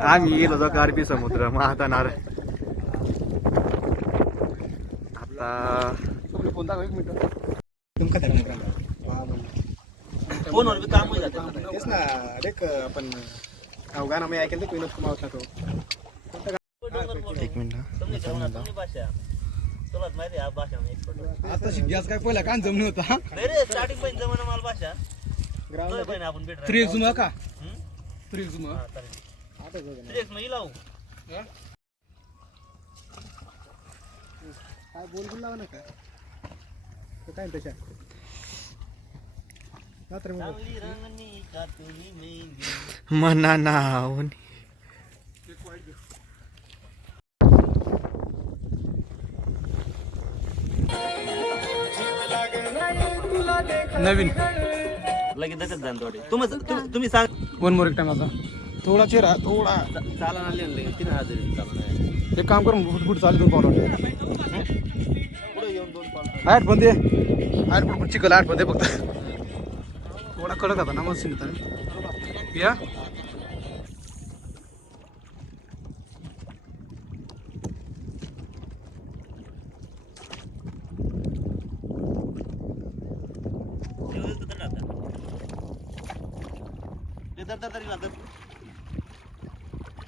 आम्ही गेलो होतो गारबी समुद्र महातानार आता फोनवर बी काम होईल जातं. तेच ना देख आपण गाणं मी ऐकेल ते विनोद कुमार होता तो. एक मिनिट आता गॅस काय पहिला कान जमणी होता थ्री जुमा का? थ्री जुमा काय बोल बोल लावा ना काय मना नावनी. नवीन लगेच दगड जाण थोडे तुम्ही तुम्ही- तुम्ही सांग. वन मोर एक टाइम आता. थोडा चेहरा थोडा. चाला आले लगेच तीन हजार चालणार एक काम कर फुट फुट चालू दोन पावलं आठ बंदे आठ पण चिकल आठ बंदे फक्त. थोडा कडक आता ना मग सिंग या.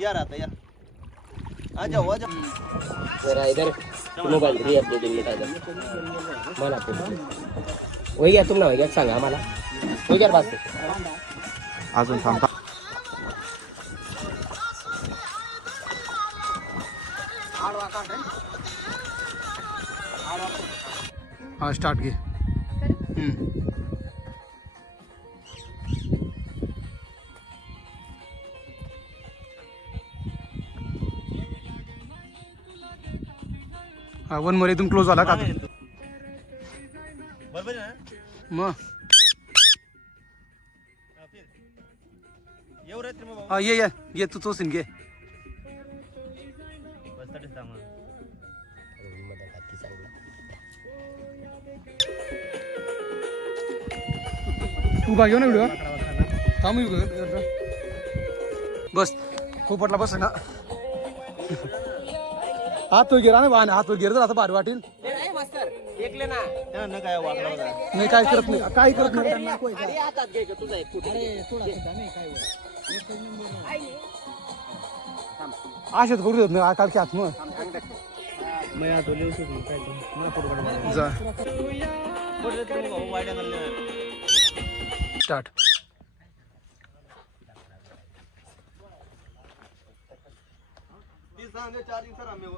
यार आता यार। आ जाओ आ जाओ। जरा इधर मोबाईल री अपडेटिंग में टाका मला पे। वही घ्या तुम्हाला वही घ्या सांगा आम्हाला वही घ्या बस अजून थांबता। हा स्टार्ट घे. वन मोर एकदम क्लोज झाला का? मग हा ये ये. ये तू तोच घे. बा घेऊ ना. व्हिडिओ थांबू बस. पोपटला बस ना. हात गेला ना वाहन हात गेलं तर आता भारी वाटेल. नाही काय करत नाही. काय करत नाही आशात करू देत नाही काल की हात मग. जा. स्टार्ट चार्जिंग सर आम्ही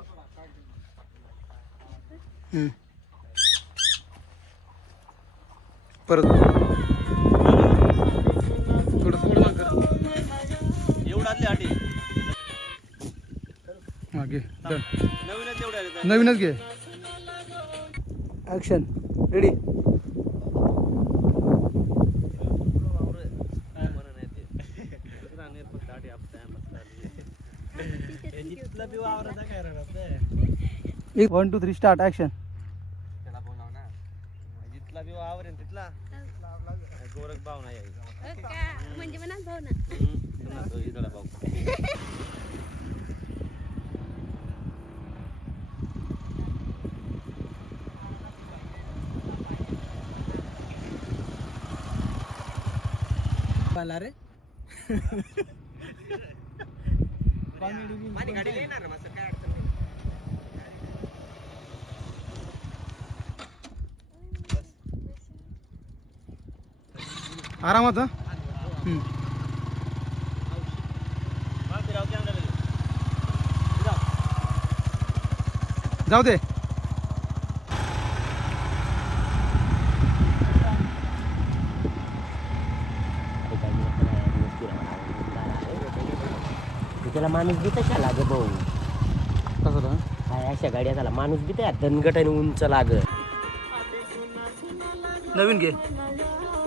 परत. थोडं थोडं माग. कर एवढं आले आठी घे done. नवीनच एवढे आले नवीनच घे. ऍक्शन रेडी एक one two three start action जिथला बी वावर आहे तिथला गोरख भाव नाही म्हणजे म्हणा भाऊ ना इथला भाऊ रे माझी गाडी येणार ना माझं काय अडचण नाही आरामात हा? जाऊ दे. त्याला माणूस बी तशा लागे भाऊ. कसं? काय अशा गाड्या झाला माणूस बी त्या दणगट आणि उंच लागत नवीन घे.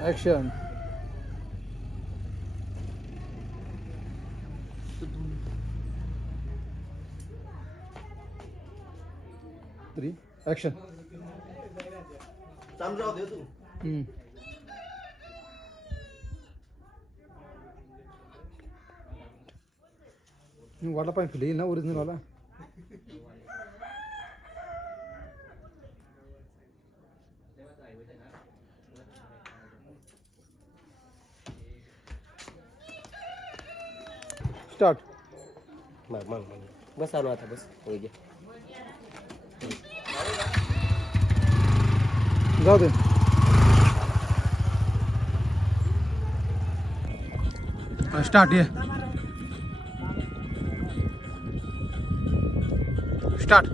ॲक्शन थ्री ॲक्शन वाटला पाहिजे फुले ना ओरिजिनल वाला स्टार्ट मग मग मग बस आलो आता बस होय घे. जाऊ दे स्टार्ट ये स्टार्ट